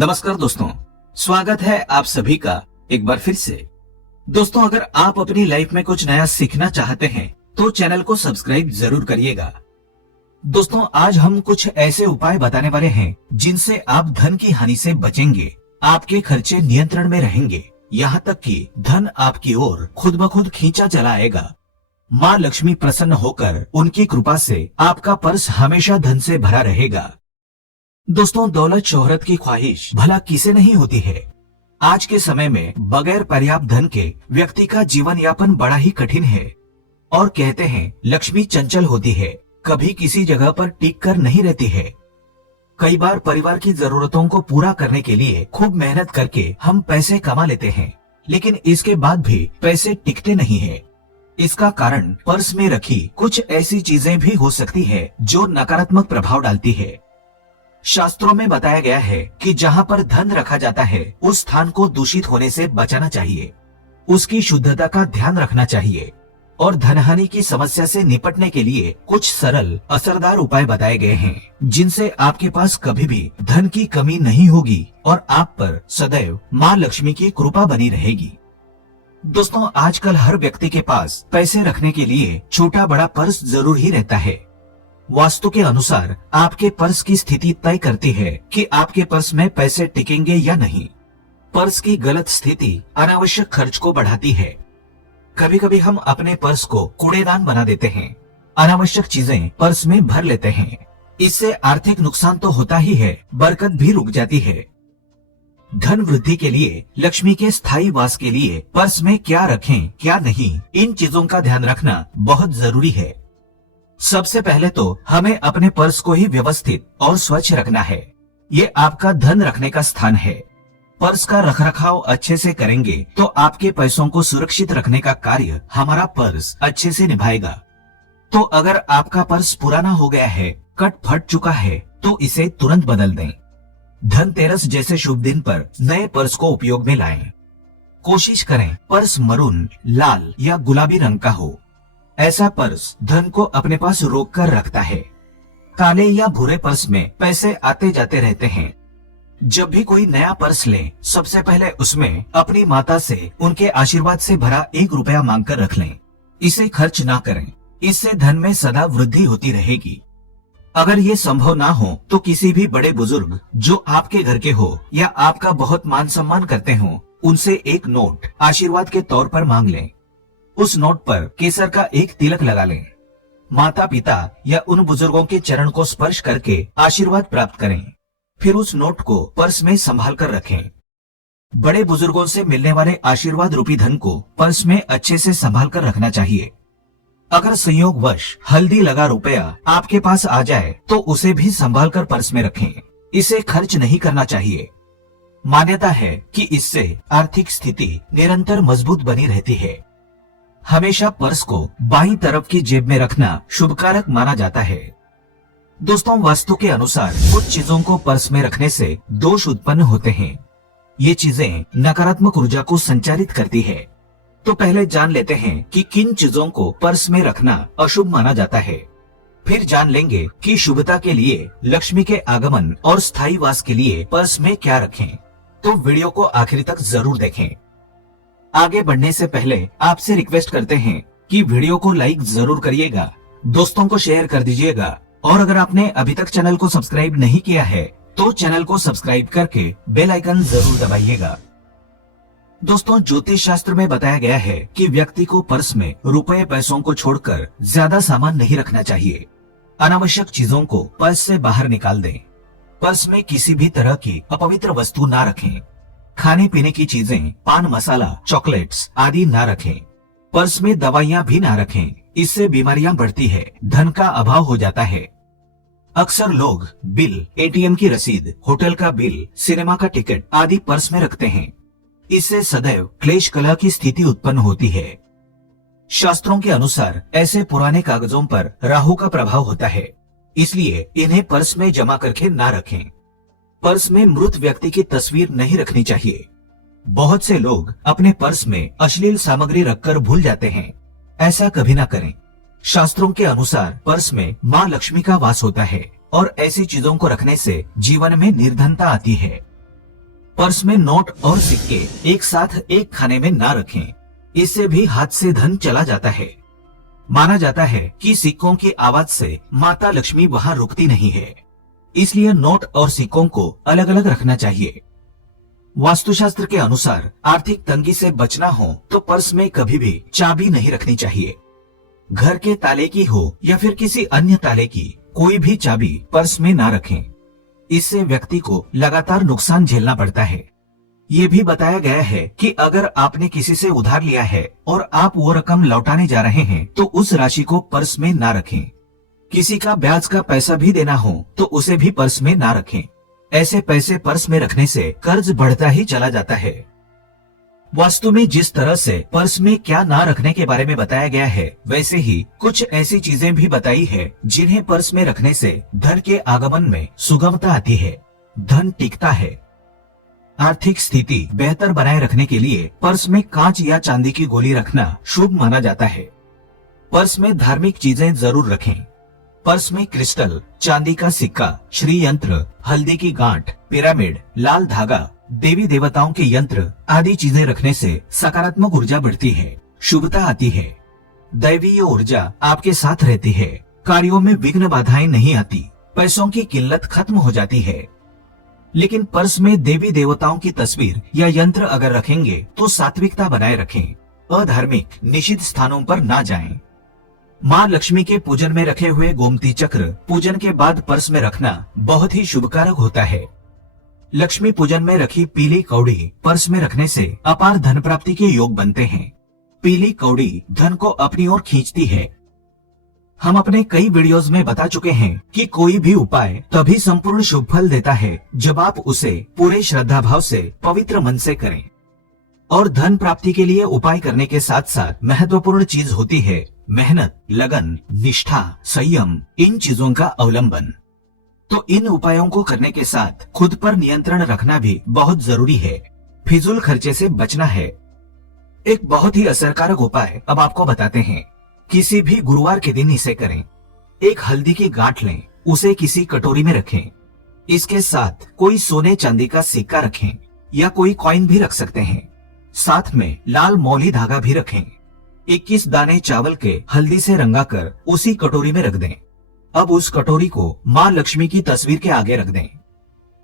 नमस्कार दोस्तों, स्वागत है आप सभी का एक बार फिर से। दोस्तों, अगर आप अपनी लाइफ में कुछ नया सीखना चाहते हैं तो चैनल को सब्सक्राइब जरूर करिएगा। दोस्तों, आज हम कुछ ऐसे उपाय बताने वाले हैं जिनसे आप धन की हानि से बचेंगे, आपके खर्चे नियंत्रण में रहेंगे, यहाँ तक कि धन आपकी ओर खुद ब खुद खींचा चला आएगा। माँ लक्ष्मी प्रसन्न होकर उनकी कृपा से आपका पर्स हमेशा धन से भरा रहेगा। दोस्तों, दौलत शोहरत की ख्वाहिश भला किसे नहीं होती है। आज के समय में बगैर पर्याप्त धन के व्यक्ति का जीवन यापन बड़ा ही कठिन है। और कहते हैं लक्ष्मी चंचल होती है, कभी किसी जगह पर टिक कर नहीं रहती है। कई बार परिवार की जरूरतों को पूरा करने के लिए खूब मेहनत करके हम पैसे कमा लेते हैं, लेकिन इसके बाद भी पैसे टिकते नहीं है। इसका कारण पर्स में रखी कुछ ऐसी चीजें भी हो सकती है जो नकारात्मक प्रभाव डालती है। शास्त्रों में बताया गया है कि जहाँ पर धन रखा जाता है उस स्थान को दूषित होने से बचाना चाहिए, उसकी शुद्धता का ध्यान रखना चाहिए और धनहानि की समस्या से निपटने के लिए कुछ सरल असरदार उपाय बताए गए हैं जिनसे आपके पास कभी भी धन की कमी नहीं होगी और आप पर सदैव माँ लक्ष्मी की कृपा बनी रहेगी। दोस्तों, आजकल हर व्यक्ति के पास पैसे रखने के लिए छोटा बड़ा पर्स जरूर ही रहता है। वास्तु के अनुसार आपके पर्स की स्थिति तय करती है कि आपके पर्स में पैसे टिकेंगे या नहीं। पर्स की गलत स्थिति अनावश्यक खर्च को बढ़ाती है। कभी कभी हम अपने पर्स को कूड़ेदान बना देते हैं, अनावश्यक चीजें पर्स में भर लेते हैं। इससे आर्थिक नुकसान तो होता ही है, बरकत भी रुक जाती है। धन वृद्धि के लिए, लक्ष्मी के स्थायी वास के लिए पर्स में क्या रखें क्या नहीं, इन चीजों का ध्यान रखना बहुत जरूरी है। सबसे पहले तो हमें अपने पर्स को ही व्यवस्थित और स्वच्छ रखना है। ये आपका धन रखने का स्थान है। पर्स का रखरखाव अच्छे से करेंगे तो आपके पैसों को सुरक्षित रखने का कार्य हमारा पर्स अच्छे से निभाएगा। तो अगर आपका पर्स पुराना हो गया है, कट फट चुका है, तो इसे तुरंत बदल दें। धनतेरस जैसे शुभ दिन पर नए पर्स को उपयोग में लाएं। कोशिश करें पर्स मरून, लाल या गुलाबी रंग का हो। ऐसा पर्स धन को अपने पास रोक कर रखता है। काले या भूरे पर्स में पैसे आते जाते रहते हैं। जब भी कोई नया पर्स लें, सबसे पहले उसमें अपनी माता से उनके आशीर्वाद से भरा 1 रुपया मांग कर रख लें। इसे खर्च ना करें, इससे धन में सदा वृद्धि होती रहेगी। अगर ये संभव ना हो तो किसी भी बड़े बुजुर्ग जो आपके घर के हो या आपका बहुत मान सम्मान करते हो, उनसे 1 नोट आशीर्वाद के तौर पर मांग लें। उस नोट पर केसर का 1 तिलक लगा लें। माता पिता या उन बुजुर्गों के चरण को स्पर्श करके आशीर्वाद प्राप्त करें। फिर उस नोट को पर्स में संभाल कर रखें। बड़े बुजुर्गों से मिलने वाले आशीर्वाद रूपी धन को पर्स में अच्छे से संभाल कर रखना चाहिए। अगर संयोगवश हल्दी लगा रुपया आपके पास आ जाए तो उसे भी संभाल कर पर्स में रखें। इसे खर्च नहीं करना चाहिए। मान्यता है कि इससे आर्थिक स्थिति निरंतर मजबूत बनी रहती है। हमेशा पर्स को बाईं तरफ की जेब में रखना शुभकारक माना जाता है। दोस्तों, वास्तु के अनुसार कुछ चीजों को पर्स में रखने से दोष उत्पन्न होते हैं। ये चीजें नकारात्मक ऊर्जा को संचारित करती है। तो पहले जान लेते हैं कि किन चीजों को पर्स में रखना अशुभ माना जाता है। फिर जान लेंगे कि शुभता के लिए, लक्ष्मी के आगमन और स्थायी वास के लिए पर्स में क्या रखें। तो वीडियो को आखिर तक जरूर देखें। आगे बढ़ने से पहले आपसे रिक्वेस्ट करते हैं कि वीडियो को लाइक जरूर करिएगा, दोस्तों को शेयर कर दीजिएगा और अगर आपने अभी तक चैनल को सब्सक्राइब नहीं किया है तो चैनल को सब्सक्राइब करके बेल आइकन जरूर दबाइएगा। दोस्तों, ज्योतिष शास्त्र में बताया गया है कि व्यक्ति को पर्स में रुपए पैसों को छोड़कर ज्यादा सामान नहीं रखना चाहिए। अनावश्यक चीजों को पर्स से बाहर निकाल दें। पर्स में किसी भी तरह की अपवित्र वस्तु ना रखें। खाने पीने की चीजें, पान मसाला, चॉकलेट्स आदि ना रखें। पर्स में दवाइयाँ भी ना रखें, इससे बीमारियां बढ़ती है, धन का अभाव हो जाता है। अक्सर लोग बिल, एटीएम की रसीद, होटल का बिल, सिनेमा का टिकट आदि पर्स में रखते हैं। इससे सदैव क्लेश कलह की स्थिति उत्पन्न होती है। शास्त्रों के अनुसार ऐसे पुराने कागजों पर राहु का प्रभाव होता है, इसलिए इन्हें पर्स में जमा करके ना रखें। पर्स में मृत व्यक्ति की तस्वीर नहीं रखनी चाहिए। बहुत से लोग अपने पर्स में अश्लील सामग्री रखकर भूल जाते हैं। ऐसा कभी ना करें। शास्त्रों के अनुसार पर्स में माँ लक्ष्मी का वास होता है और ऐसी चीजों को रखने से जीवन में निर्धनता आती है। पर्स में नोट और सिक्के एक साथ एक खाने में ना रखें, इससे भी हाथ से धन चला जाता है। माना जाता है कि सिक्कों की आवाज से माता लक्ष्मी वहाँ रुकती नहीं है, इसलिए नोट और सिक्कों को अलग अलग रखना चाहिए। वास्तुशास्त्र के अनुसार आर्थिक तंगी से बचना हो तो पर्स में कभी भी चाबी नहीं रखनी चाहिए। घर के ताले की हो या फिर किसी अन्य ताले की कोई भी चाबी पर्स में ना रखें, इससे व्यक्ति को लगातार नुकसान झेलना पड़ता है। ये भी बताया गया है कि अगर आपने किसी से उधार लिया है और आप वो रकम लौटाने जा रहे हैं तो उस राशि को पर्स में ना रखें। किसी का ब्याज का पैसा भी देना हो तो उसे भी पर्स में ना रखें। ऐसे पैसे पर्स में रखने से कर्ज बढ़ता ही चला जाता है। वास्तु में जिस तरह से पर्स में क्या ना रखने के बारे में बताया गया है, वैसे ही कुछ ऐसी चीजें भी बताई है जिन्हें पर्स में रखने से धन के आगमन में सुगमता आती है, धन टिकता है। आर्थिक स्थिति बेहतर बनाए रखने के लिए पर्स में कांच या चांदी की गोली रखना शुभ माना जाता है। पर्स में धार्मिक चीजें जरूर रखें। पर्स में क्रिस्टल, चांदी का सिक्का, श्री यंत्र, हल्दी की गांठ, पिरामिड, लाल धागा, देवी देवताओं के यंत्र आदि चीजें रखने से सकारात्मक ऊर्जा बढ़ती है, शुभता आती है, दैवीय ऊर्जा आपके साथ रहती है, कार्यों में विघ्न बाधाएं नहीं आती, पैसों की किल्लत खत्म हो जाती है। लेकिन पर्स में देवी देवताओं की तस्वीर या यंत्र अगर रखेंगे तो सात्विकता बनाए रखें, अधार्मिक निषिद्ध स्थानों पर ना जाएं। माँ लक्ष्मी के पूजन में रखे हुए गोमती चक्र पूजन के बाद पर्स में रखना बहुत ही शुभकारक होता है। लक्ष्मी पूजन में रखी पीली कौड़ी पर्स में रखने से अपार धन प्राप्ति के योग बनते हैं। पीली कौड़ी धन को अपनी ओर खींचती है। हम अपने कई वीडियोस में बता चुके हैं कि कोई भी उपाय तभी संपूर्ण शुभ फल देता है जब आप उसे पूरे श्रद्धा भाव से पवित्र मन से करें। और धन प्राप्ति के लिए उपाय करने के साथ साथ महत्वपूर्ण चीज होती है मेहनत, लगन, निष्ठा, संयम, इन चीजों का अवलंबन। तो इन उपायों को करने के साथ खुद पर नियंत्रण रखना भी बहुत जरूरी है। फिजूल खर्चे से बचना है। एक बहुत ही असरकारक उपाय अब आपको बताते हैं। किसी भी गुरुवार के दिन इसे करें। एक हल्दी की गांठ लें, उसे किसी कटोरी में रखें। इसके साथ कोई सोने चांदी का सिक्का रखें या कोई कॉइन भी रख सकते हैं। साथ में लाल मौली धागा भी रखें। 21 दाने चावल के हल्दी से रंगाकर उसी कटोरी में रख दें। अब उस कटोरी को माँ लक्ष्मी की तस्वीर के आगे रख दें।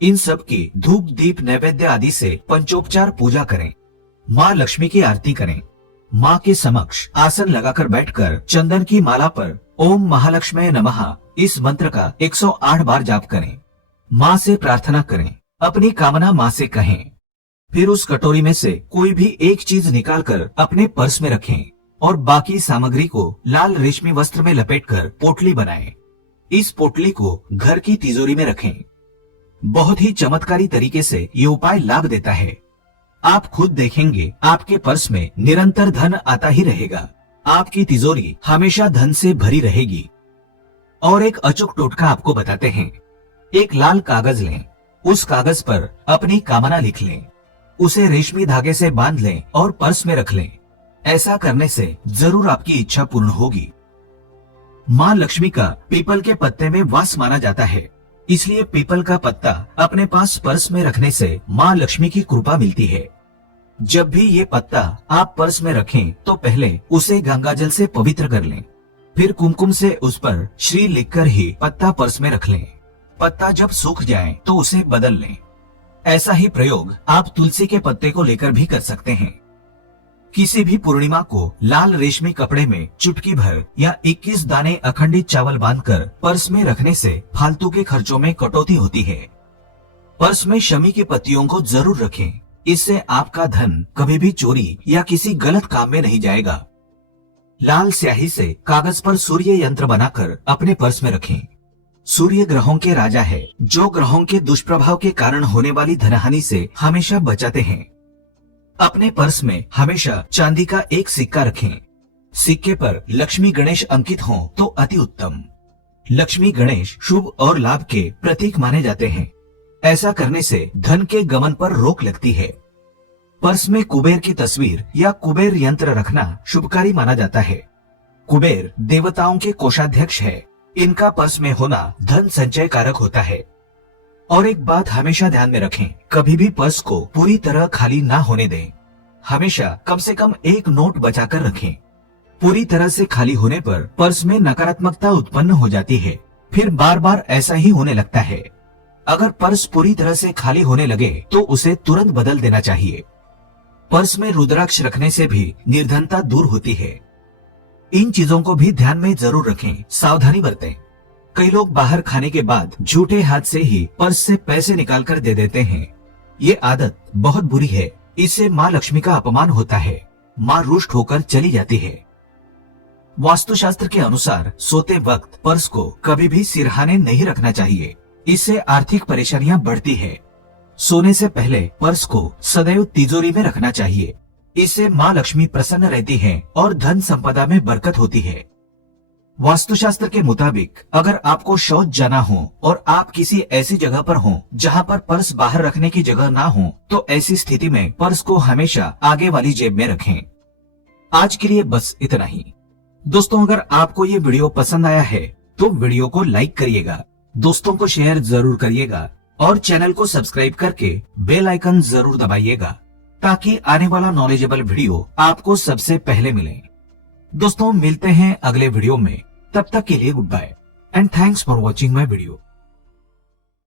इन सब की धूप दीप नैवेद्य आदि से पंचोपचार पूजा करें। माँ लक्ष्मी की आरती करें। माँ के समक्ष आसन लगाकर बैठकर चंदन की माला पर ओम महालक्ष्मी नमः इस मंत्र का 108 बार जाप करें। माँ से प्रार्थना करें, अपनी कामना माँ से कहें। फिर उस कटोरी में से कोई भी एक चीज निकालकर अपने पर्स में रखें और बाकी सामग्री को लाल रेशमी वस्त्र में लपेटकर पोटली बनाएं। इस पोटली को घर की तिजोरी में रखें। बहुत ही चमत्कारी तरीके से ये उपाय लाभ देता है। आप खुद देखेंगे आपके पर्स में निरंतर धन आता ही रहेगा। आपकी तिजोरी हमेशा धन से भरी रहेगी। और एक अचूक टोटका आपको बताते हैं। एक लाल कागज लें, उस कागज पर अपनी कामना लिख लें, उसे रेशमी धागे से बांध लें और पर्स में रख लें। ऐसा करने से जरूर आपकी इच्छा पूर्ण होगी। माँ लक्ष्मी का पीपल के पत्ते में वास माना जाता है, इसलिए पीपल का पत्ता अपने पास पर्स में रखने से माँ लक्ष्मी की कृपा मिलती है। जब भी ये पत्ता आप पर्स में रखें तो पहले उसे गंगाजल से पवित्र कर लें, फिर कुमकुम से उस पर श्री लिखकर ही पत्ता पर्स में रख लें। पत्ता जब सूख जाए तो उसे बदल लें। ऐसा ही प्रयोग आप तुलसी के पत्ते को लेकर भी कर सकते हैं। किसी भी पूर्णिमा को लाल रेशमी कपड़े में चुटकी भर या 21 दाने अखंडित चावल बांधकर पर्स में रखने से फालतू के खर्चों में कटौती होती है। पर्स में शमी की पत्तियों को जरूर रखें, इससे आपका धन कभी भी चोरी या किसी गलत काम में नहीं जाएगा। लाल स्याही से कागज पर सूर्य यंत्र बनाकर अपने पर्स में रखें। सूर्य ग्रहों के राजा है, जो ग्रहों के दुष्प्रभाव के कारण होने वाली धनहानि से हमेशा बचाते हैं। अपने पर्स में हमेशा चांदी का एक सिक्का रखें। सिक्के पर लक्ष्मी गणेश अंकित हों तो अति उत्तम। लक्ष्मी गणेश शुभ और लाभ के प्रतीक माने जाते हैं। ऐसा करने से धन के गमन पर रोक लगती है। पर्स में कुबेर की तस्वीर या कुबेर यंत्र रखना शुभकारी माना जाता है। कुबेर देवताओं के कोषाध्यक्ष है। इनका पर्स में होना धन संचय कारक होता है। और एक बात हमेशा ध्यान में रखें, कभी भी पर्स को पूरी तरह खाली ना होने दें। हमेशा कम से कम एक नोट बचाकर रखें। पूरी तरह से खाली होने पर पर्स में नकारात्मकता उत्पन्न हो जाती है, फिर बार बार ऐसा ही होने लगता है। अगर पर्स पूरी तरह से खाली होने लगे तो उसे तुरंत बदल देना चाहिए। पर्स में रुद्राक्ष रखने से भी निर्धनता दूर होती है। इन चीजों को भी ध्यान में जरूर रखें, सावधानी बरतें। कई लोग बाहर खाने के बाद झूठे हाथ से ही पर्स से पैसे निकाल कर दे देते हैं। ये आदत बहुत बुरी है। इससे माँ लक्ष्मी का अपमान होता है। माँ रुष्ट होकर चली जाती है। वास्तुशास्त्र के अनुसार सोते वक्त पर्स को कभी भी सिरहाने नहीं रखना चाहिए। इससे आर्थिक परेशानियां बढ़ती है। सोने से पहले पर्स को सदैव तिजोरी में रखना चाहिए। इससे माँ लक्ष्मी प्रसन्न रहती है और धन संपदा में बरकत होती है। वास्तुशास्त्र के मुताबिक अगर आपको शौच जाना हो और आप किसी ऐसी जगह पर हो जहां पर पर्स बाहर रखने की जगह ना हो, तो ऐसी स्थिति में पर्स को हमेशा आगे वाली जेब में रखें। आज के लिए बस इतना ही। दोस्तों, अगर आपको ये वीडियो पसंद आया है तो वीडियो को लाइक करिएगा, दोस्तों को शेयर जरूर करिएगा और चैनल को सब्सक्राइब करके बेल आइकन जरूर दबाइएगा, ताकि आने वाला नॉलेजेबल वीडियो आपको सबसे पहले मिले। दोस्तों, मिलते हैं अगले वीडियो में। तब तक के लिए good bye and thanks for watching my video.